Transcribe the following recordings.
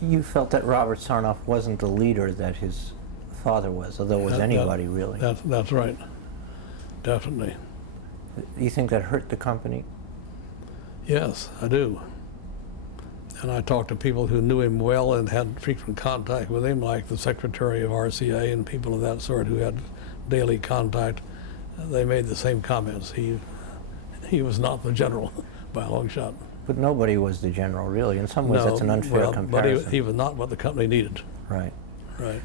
You felt that Robert Sarnoff wasn't the leader that his father was, although was anybody really. That's right, definitely. You think that hurt the company? Yes, I do. And I talked to people who knew him well and had frequent contact with him, like the secretary of RCA and people of that sort who had daily contact. They made the same comments. He was not the general by a long shot. But nobody was the general, really. In some ways, that's an unfair comparison. But he was not what the company needed. Right. Right.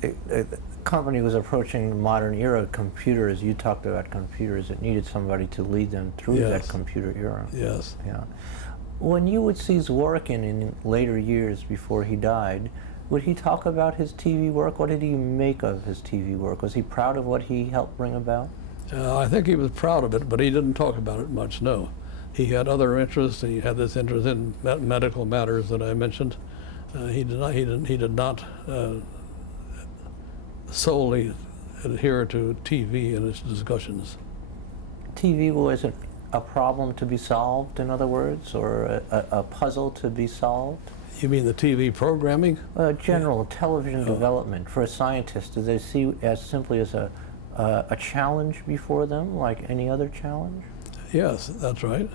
The company was approaching the modern era of computers. You talked about computers. It needed somebody to lead them through that computer era. Yes. Yeah. When you would see Zworykin in later years before he died, would he talk about his TV work? What did he make of his TV work? Was he proud of what he helped bring about? I think he was proud of it, but he didn't talk about it much, no. He had other interests. He had this interest in medical matters that I mentioned. He did not solely adhere to TV in his discussions. TV wasn't a problem to be solved, in other words, or a puzzle to be solved? You mean the TV programming? General television development. For a scientist, do they see as simply as a challenge before them, like any other challenge? Yes, that's right.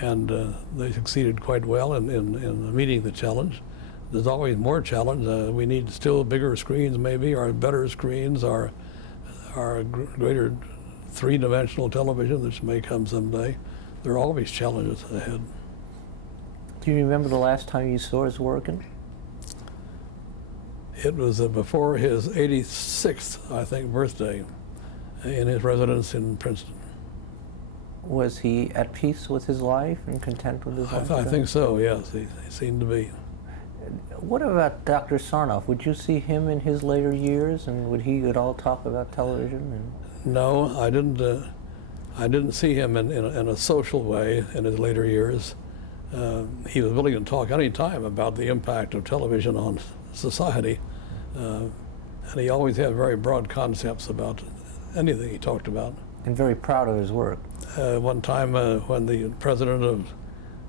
And they succeeded quite well in meeting the challenge. There's always more challenge. We need still bigger screens, maybe, or better screens, or greater three-dimensional television, which may come someday. There are always challenges ahead. Do you remember the last time you saw Zworykin? It was before his 86th, I think, birthday, in his residence in Princeton. Was he at peace with his life and content with his life? I think so, yes. He seemed to be. What about Dr. Sarnoff? Would you see him in his later years, and would he at all talk about television? No, I didn't see him in a social way in his later years. He was willing to talk any time about the impact of television on society, and he always had very broad concepts about anything he talked about. And very proud of his work. One time when the president of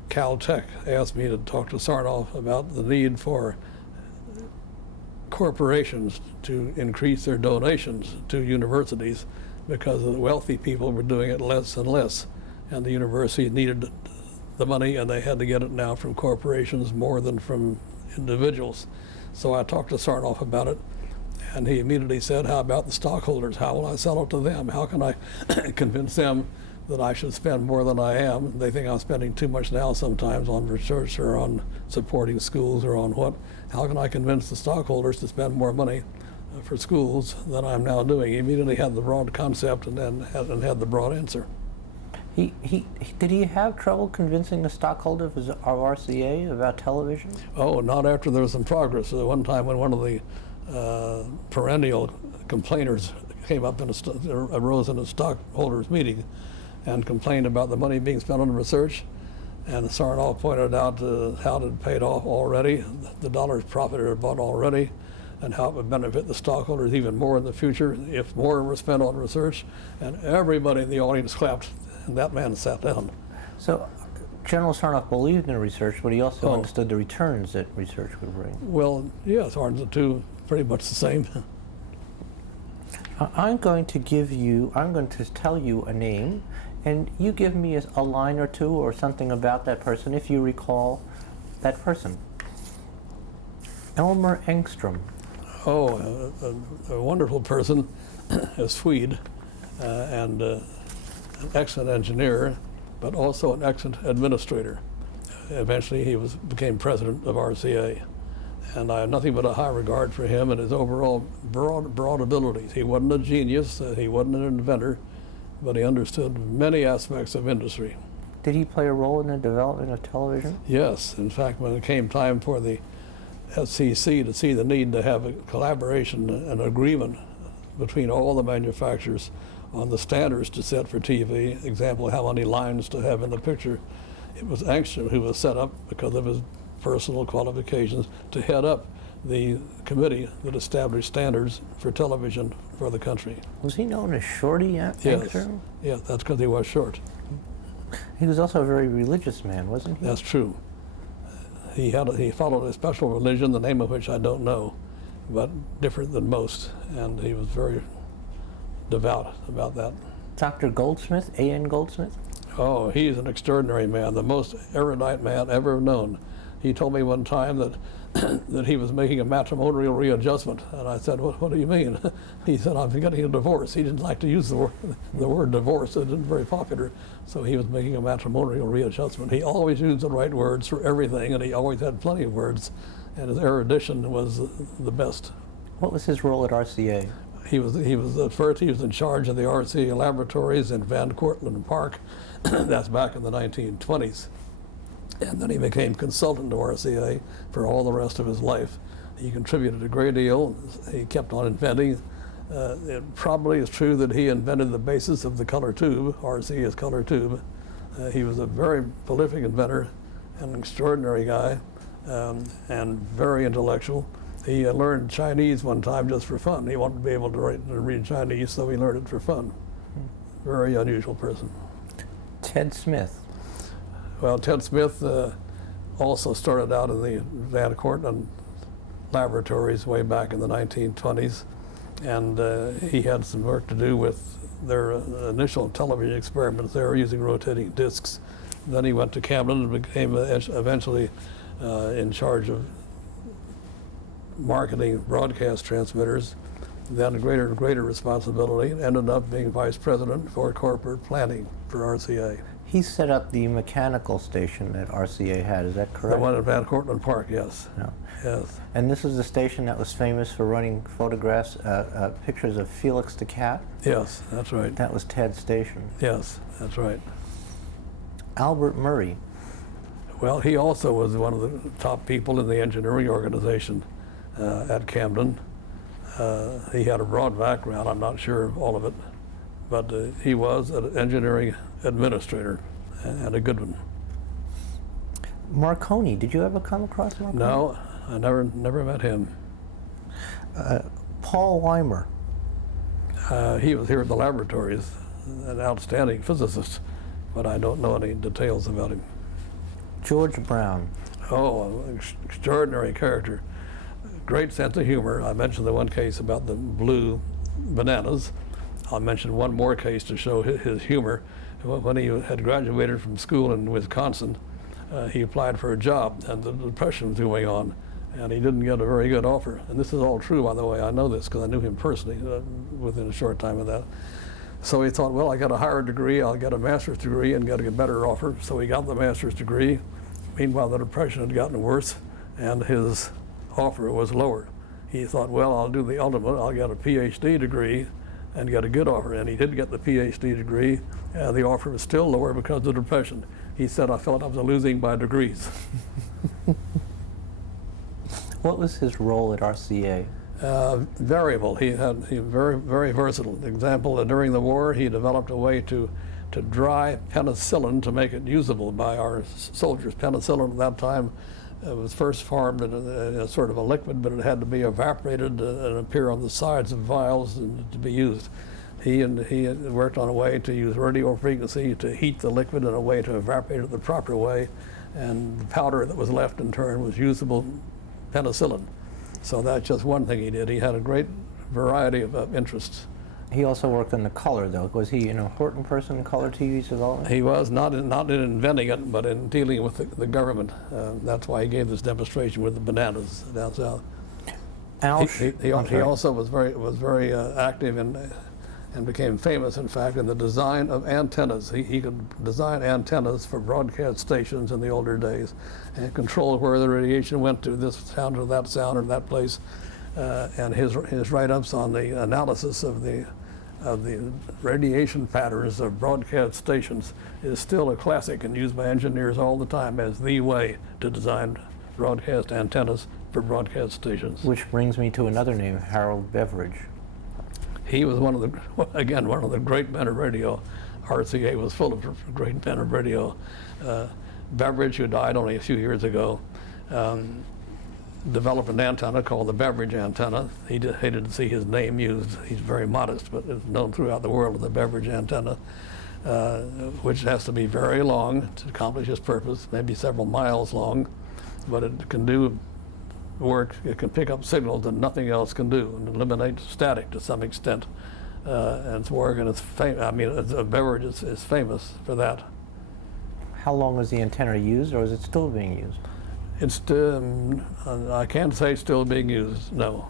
Caltech asked me to talk to Sarnoff about the need for corporations to increase their donations to universities because the wealthy people were doing it less and less, and the universities needed the money, and they had to get it now from corporations more than from individuals. So I talked to Sarnoff about it, and he immediately said, how about the stockholders? How will I sell it to them? How can I convince them that I should spend more than I am? They think I'm spending too much now sometimes on research or on supporting schools or on what. How can I convince the stockholders to spend more money for schools than I'm now doing? He immediately had the broad concept and then had the broad answer. Did he have trouble convincing the stockholders of RCA about television? Oh, not after there was some progress. One time when one of the perennial complainers came up and arose in a stockholders meeting and complained about the money being spent on research, and Sarnoff pointed out how it had paid off already, the dollars profited are bought already, and how it would benefit the stockholders even more in the future if more were spent on research, and everybody in the audience clapped, and that man sat down. So General Sarnoff believed in research, but he also understood the returns that research would bring. Well, yes, aren't the two pretty much the same? I'm going to tell you a name, and you give me a line or two or something about that person if you recall that person. Elmer Engstrom. Oh, a wonderful person, a Swede, and an excellent engineer, but also an excellent administrator. Eventually he became president of RCA. And I have nothing but a high regard for him and his overall broad abilities. He wasn't a genius, he wasn't an inventor, but he understood many aspects of industry. Did he play a role in the development of television? Yes. In fact, when it came time for the FCC to see the need to have a collaboration and agreement between all the manufacturers on the standards to set for TV, example, how many lines to have in the picture, it was Engstrom who was set up because of his personal qualifications to head up the committee that established standards for television for the country. Was he known as Shorty Engstrom? Yes, that's because he was short. He was also a very religious man, wasn't he? That's true. he followed a special religion, the name of which I don't know, but different than most, and he was very devout about that. Dr. Goldsmith, A.N. Goldsmith? Oh, he's an extraordinary man, the most erudite man ever known. He told me one time that that he was making a matrimonial readjustment, and I said, what do you mean? He said, I'm getting a divorce. He didn't like to use the word divorce. It isn't very popular, so he was making a matrimonial readjustment. He always used the right words for everything, and he always had plenty of words, and his erudition was the best. What was his role at RCA? He was at first he was in charge of the RCA laboratories in Van Cortlandt Park. That's back in the 1920s. And then he became consultant to RCA for all the rest of his life. He contributed a great deal. He kept on inventing. It probably is true that he invented the basis of the color tube, RCA's color tube. He was a very prolific inventor, an extraordinary guy, and very intellectual. He learned Chinese one time just for fun. He wanted to be able to write and read Chinese, so he learned it for fun. Very unusual person. Ted Smith. Well, Ted Smith also started out in the Van Cortlandt laboratories way back in the 1920s, and he had some work to do with their initial television experiments. They were using rotating discs. Then he went to Camden and became eventually in charge of marketing broadcast transmitters. Then a greater and greater responsibility, ended up being vice president for corporate planning for RCA. He set up the mechanical station that RCA had, is that correct? The one at Van Cortlandt Park, yes. No. Yes. And this is the station that was famous for running photographs, pictures of Felix the cat? Yes, that's right. That was Ted's station. Yes, that's right. Albert Murray. Well, he also was one of the top people in the engineering organization at Camden. He had a broad background, I'm not sure of all of it, but he was an engineering administrator, and a good one. Marconi, did you ever come across Marconi? No, I never met him. Paul Weimer. He was here at the laboratories, an outstanding physicist, but I don't know any details about him. George Brown. Oh, an extraordinary character. Great sense of humor. I mentioned the one case about the blue bananas. I'll mention one more case to show his humor. When he had graduated from school in Wisconsin, he applied for a job, and the Depression was going on, and he didn't get a very good offer. And this is all true, by the way. I know this because I knew him personally within a short time of that. So he thought, well, I got a higher degree, I'll get a master's degree and get a better offer. So he got the master's degree. Meanwhile, the Depression had gotten worse, and his offer was lower. He thought, well, I'll do the ultimate. I'll get a PhD degree and get a good offer. And he did get the PhD degree. The offer was still lower because of the Depression. He said, I felt I was losing by degrees. What was his role at RCA? Variable. He was very, very versatile. For example, during the war, he developed a way to dry penicillin to make it usable by our soldiers. Penicillin at that time was first formed in a sort of a liquid, but it had to be evaporated and appear on the sides of vials and to be used. He worked on a way to use radio frequency to heat the liquid in a way to evaporate it the proper way, and the powder that was left in turn was usable penicillin. So that's just one thing he did. He had a great variety of interests. He also worked on the color, though. Was he an important person in color TV's development? He was, not in inventing it, but in dealing with the government. That's why he gave this demonstration with the bananas down south. He also was very active and became famous, in fact, in the design of antennas. He could design antennas for broadcast stations in the older days and control where the radiation went to this sound or that sound or that place. And his write-ups on the analysis of the radiation patterns of broadcast stations is still a classic and used by engineers all the time as the way to design broadcast antennas for broadcast stations. Which brings me to another name, Harold Beveridge. He was one of the great men of radio. RCA was full of great men of radio. Beveridge, who died only a few years ago, developed an antenna called the Beveridge antenna. He hated to see his name used. He's very modest, but is known throughout the world as the Beveridge antenna, which has to be very long to accomplish its purpose, maybe several miles long. but it can do work. It can pick up signals that nothing else can do and eliminate static to some extent. And it's work, and a beverage is famous for that. How long was the antenna used, or is it still being used? It's I can't say it's still being used, no,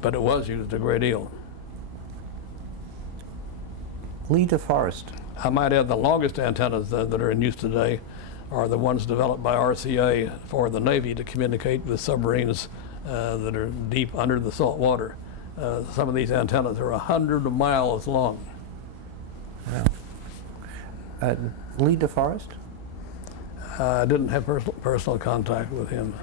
but it was used a great deal. Lee DeForest. I might add the longest antennas that are in use today are the ones developed by RCA for the Navy to communicate with submarines that are deep under the salt water. Some of these antennas are 100 miles long. Wow. Lee DeForest? I didn't have personal contact with him.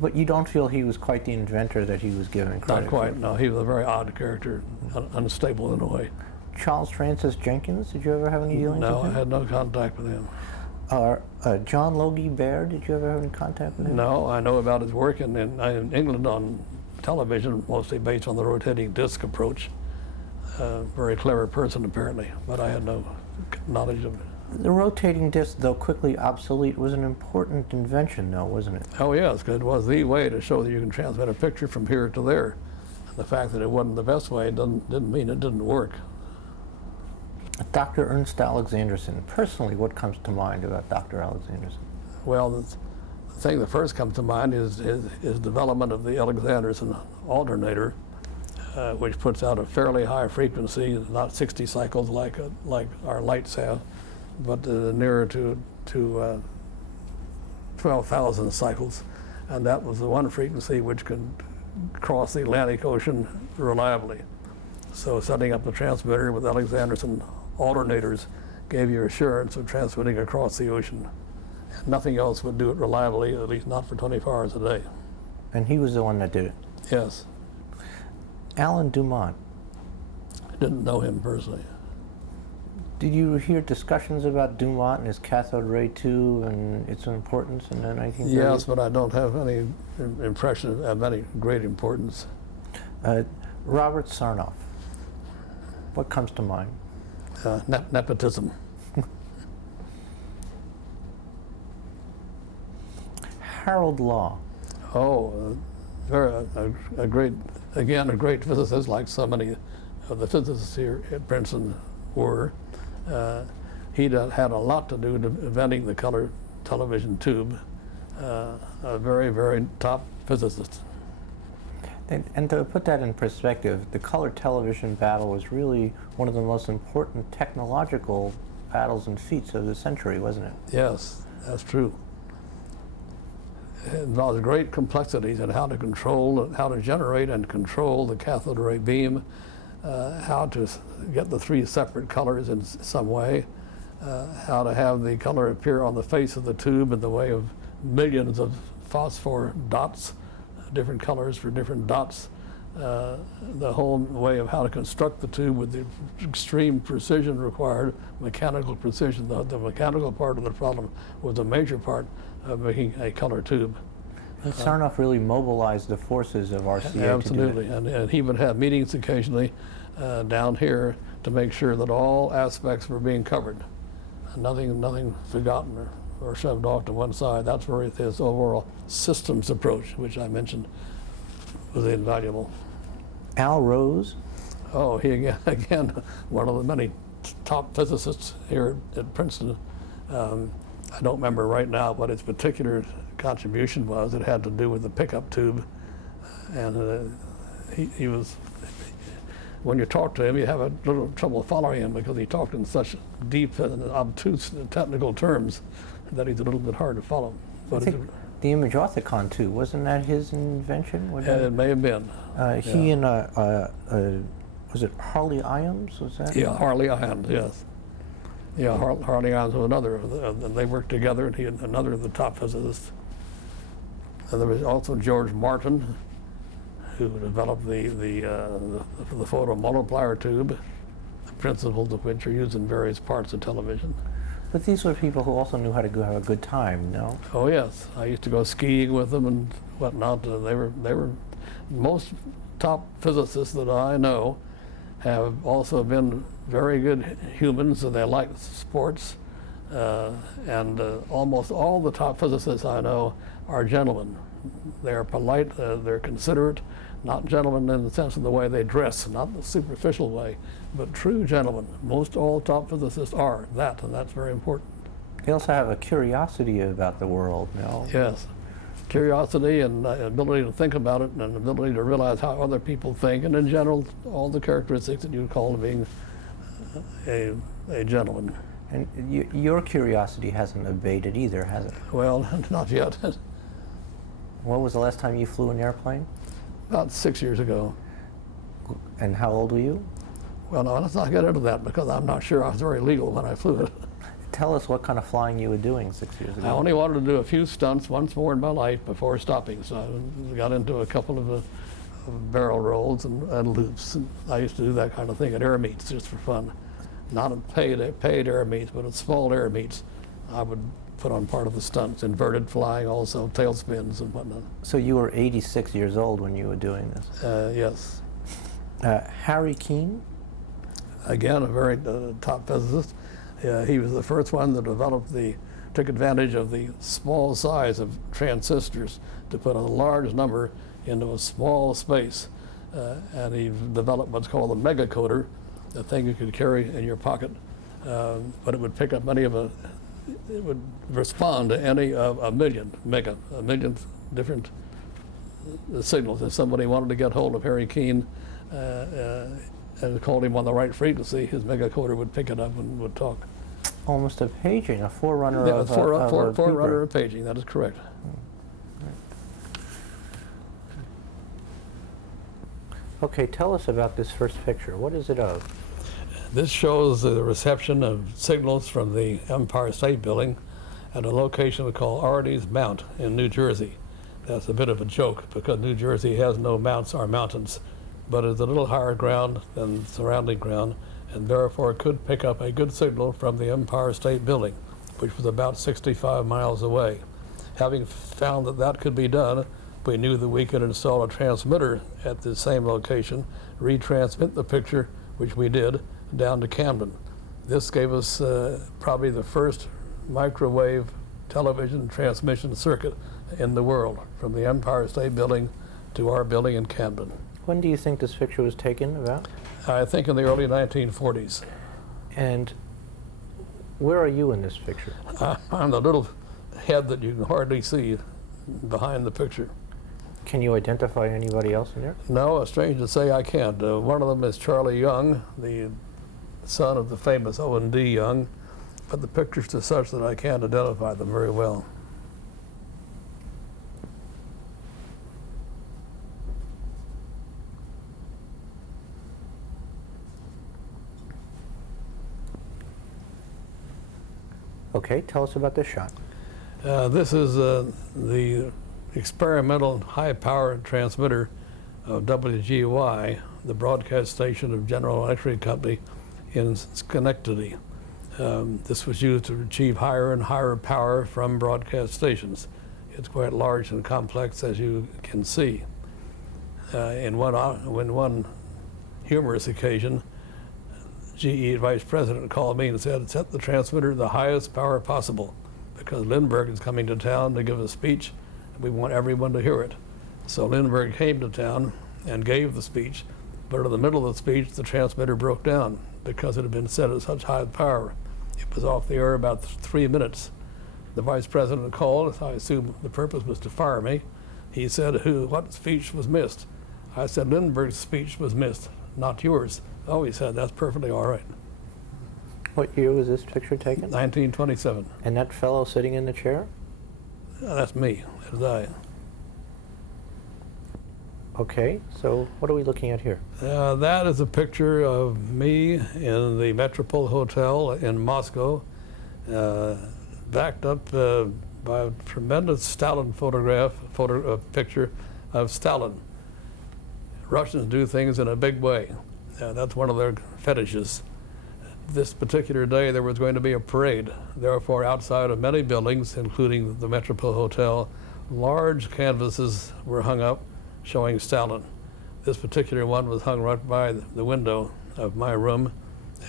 But you don't feel he was quite the inventor that he was given credit Not quite, for? no. He was a very odd character, unstable in a way. Charles Francis Jenkins, did you ever have any dealings No, with him? I had no contact with him. John Logie Baird, did you ever have any contact with him? No, I know about his work in England on television, mostly based on the rotating disc approach. Very clever person, apparently, but I had no knowledge of it. The rotating disc, though quickly obsolete, was an important invention, though, wasn't it? Oh, yes, because it was the way to show that you can transmit a picture from here to there. And the fact that it wasn't the best way didn't mean it didn't work. Dr. Ernst Alexanderson. Personally, what comes to mind about Dr. Alexanderson? Well, the thing that first comes to mind is development of the Alexanderson alternator, which puts out a fairly high frequency, not 60 cycles like our lights have, but nearer to 12,000 cycles. And that was the one frequency which could cross the Atlantic Ocean reliably. So setting up the transmitter with Alexanderson alternators gave you assurance of transmitting across the ocean. And nothing else would do it reliably, at least not for 24 hours a day. And he was the one that did it. Yes. Alan Dumont. I didn't know him personally. Did you hear discussions about Dumont and his cathode ray tube and its importance in the 1930s? Yes, but I don't have any impression of any great importance. Robert Sarnoff. What comes to mind? Nepotism. Harold Law. Oh, a great physicist, like so many of the physicists here at Princeton were. He had a lot to do with inventing the color television tube. A very, very top physicist. And to put that in perspective, the color television battle was really one of the most important technological battles and feats of the century, wasn't it? Yes, that's true. It involves great complexities in how to generate and control the cathode ray beam, how to get the three separate colors in some way, how to have the color appear on the face of the tube in the way of millions of phosphor dots, different colors for different dots, the whole way of how to construct the tube with the extreme precision required, mechanical precision. The mechanical part of the problem was a major part of making a color tube. And Sarnoff really mobilized the forces of RCA. Absolutely, to do and he would have meetings occasionally down here to make sure that all aspects were being covered, and nothing forgotten or shoved off to one side. That's where his overall systems approach, which I mentioned, was invaluable. Al Rose. Oh, he again one of the many top physicists here at Princeton. I don't remember right now what his particular contribution was. It had to do with the pickup tube, and he was. When you talk to him, you have a little trouble following him because he talked in such deep and obtuse technical terms that he's a little bit hard to follow. But I think the image orthicon too, wasn't that his invention? it may have been. He and was it Harley Iams? Was that? Yeah, Harley Iams, yes. Yeah, Harley Iams was another, and they worked together, and he and another of the top physicists. And there was also George Martin, who developed the photomultiplier tube, the principles of which are used in various parts of television. But these were people who also knew how to go have a good time, no? Oh yes, I used to go skiing with them and whatnot. They were most top physicists that I know have also been very good humans, and they liked sports. and almost all the top physicists I know are gentlemen. They're polite, they're considerate, not gentlemen in the sense of the way they dress, not the superficial way, but true gentlemen. Most all top physicists are that, and that's very important. They also have a curiosity about the world, no? Yes. Curiosity and ability to think about it and ability to realize how other people think, and in general, all the characteristics that you call being a gentleman. And your curiosity hasn't abated either, has it? Well, not yet. When was the last time you flew an airplane? About 6 years ago. And how old were you? Well, no, let's not get into that because I'm not sure I was very legal when I flew it. Tell us what kind of flying you were doing 6 years ago. I only wanted to do a few stunts once more in my life before stopping, so I got into a couple of barrel rolls and loops. And I used to do that kind of thing at air meets just for fun. Not at paid air meets, but at small air meets. I would put on part of the stunts, inverted flying also, tailspins and whatnot. So you were 86 years old when you were doing this? Yes. Harry Keene? Again, a very top physicist. He was the first one that took advantage of the small size of transistors to put a large number into a small space. And he developed what's called a megacoder, a thing you could carry in your pocket, but it would pick up it would respond to any of a million different signals. If somebody wanted to get hold of Harry Keene and called him on the right frequency, his megacoder would pick it up and would talk. Almost a paging, a forerunner Yeah, of forerunner of paging, that is correct. Okay, tell us about this first picture. What is it of? This shows the reception of signals from the Empire State Building at a location we call Artie's Mount in New Jersey. That's a bit of a joke because New Jersey has no mounts or mountains, but it's a little higher ground than the surrounding ground, and therefore could pick up a good signal from the Empire State Building, which was about 65 miles away. Having found that that could be done, we knew that we could install a transmitter at the same location, retransmit the picture, which we did, down to Camden. This gave us probably the first microwave television transmission circuit in the world, from the Empire State Building to our building in Camden. When do you think this picture was taken about? I think in the early 1940s. And where are you in this picture? I'm the little head that you can hardly see behind the picture. Can you identify anybody else in there? No, it's strange to say I can't. One of them is Charlie Young, the son of the famous Owen D. Young, but the pictures are such that I can't identify them very well. Okay, tell us about this shot. This is the experimental high-power transmitter of WGY, the broadcast station of General Electric Company in Schenectady. This was used to achieve higher and higher power from broadcast stations. It's quite large and complex, as you can see. In one humorous occasion, GE vice president called me and said, set the transmitter to the highest power possible because Lindbergh is coming to town to give a speech and we want everyone to hear it. So Lindbergh came to town and gave the speech, but in the middle of the speech, the transmitter broke down because it had been set at such high power. It was off the air about 3 minutes. The vice president called. I assume the purpose was to fire me. He said, what speech was missed? I said, Lindbergh's speech was missed, not yours. Oh, he said, that's perfectly all right. What year was this picture taken? 1927. And that fellow sitting in the chair? That's me, that is I. Okay, so what are we looking at here? That is a picture of me in the Metropole Hotel in Moscow, backed up by a tremendous Stalin picture of Stalin. Russians do things in a big way. That's one of their fetishes. This particular day there was going to be a parade. Therefore, outside of many buildings, including the Metropole Hotel, large canvases were hung up showing Stalin. This particular one was hung right by the window of my room,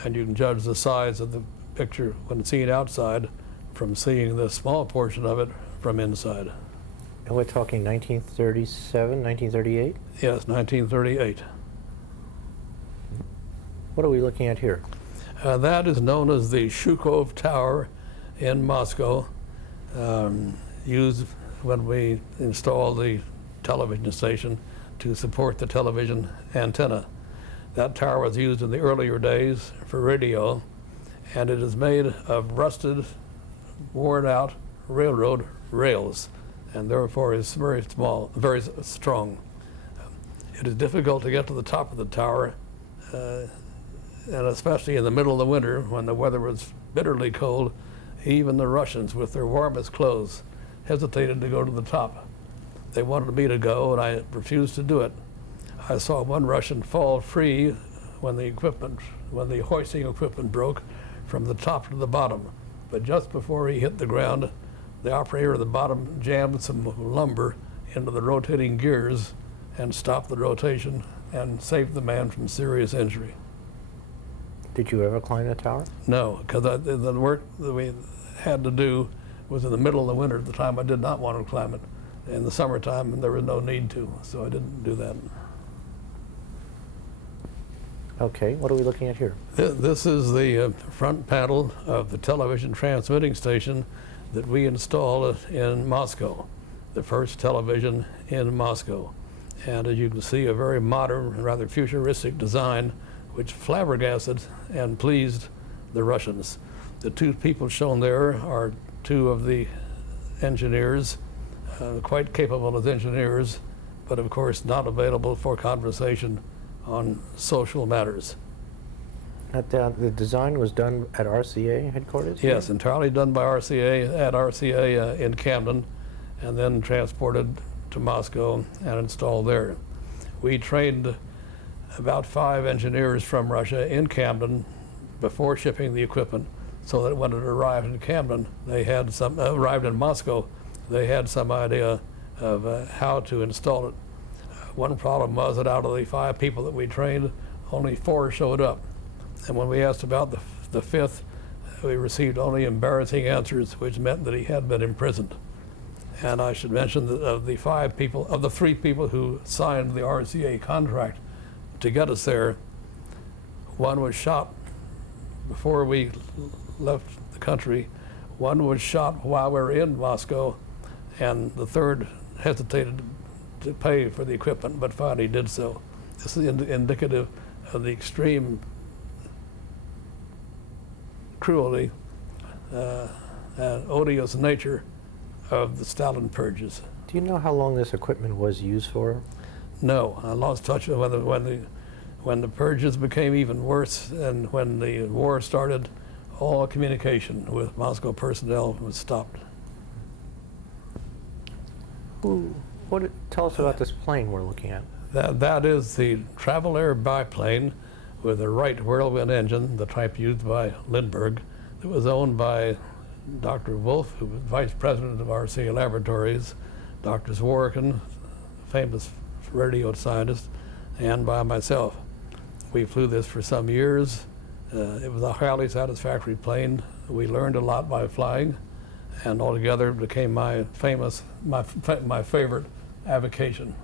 and you can judge the size of the picture when seen outside from seeing the small portion of it from inside. And we're talking 1937, 1938? Yes, 1938. What are we looking at here? That is known as the Shukov Tower in Moscow, used when we installed the television station to support the television antenna. That tower was used in the earlier days for radio, and it is made of rusted, worn out railroad rails, and therefore is very small, very strong. It is difficult to get to the top of the tower, and especially in the middle of the winter when the weather was bitterly cold, even the Russians with their warmest clothes hesitated to go to the top. They wanted me to go, and I refused to do it. I saw one Russian fall free when the hoisting equipment broke from the top to the bottom. But just before he hit the ground, the operator at the bottom jammed some lumber into the rotating gears and stopped the rotation and saved the man from serious injury. Did you ever climb the tower? No, because the work that we had to do was in the middle of the winter. At the time, I did not want to climb it. In the summertime, there was no need to, so I didn't do that. Okay, what are we looking at here? This is the front panel of the television transmitting station that we installed in Moscow, the first television in Moscow. And as you can see, a very modern, rather futuristic design, which flabbergasted and pleased the Russians. The two people shown there are two of the engineers, quite capable as engineers, but of course not available for conversation on social matters. The design was done at RCA headquarters? Yes, entirely done by RCA, at RCA in Camden, and then transported to Moscow and installed there. We trained about 5 engineers from Russia in Camden before shipping the equipment, so that when it arrived in Camden, they had arrived in Moscow, they had some idea of how to install it. One problem was that out of the 5 people that we trained, only 4 showed up. And when we asked about the 5th, we received only embarrassing answers, which meant that he had been imprisoned. And I should mention that of the 3 people who signed the RCA contract to get us there, one was shot before we left the country, one was shot while we were in Moscow, and the third hesitated to pay for the equipment, but finally did so. This is indicative of the extreme cruelty and odious nature of the Stalin purges. Do you know how long this equipment was used for? No, I lost touch when the purges became even worse, and when the war started, all communication with Moscow personnel was stopped. Tell us about this plane we're looking at. That is the Travel Air biplane with a Wright whirlwind engine, the type used by Lindbergh. It was owned by Dr. Wolf, who was vice president of RCA Laboratories, Dr. Zworykin, famous radio scientist, and by myself. We flew this for some years. It was a highly satisfactory plane. We learned a lot by flying, and altogether it became my favorite avocation.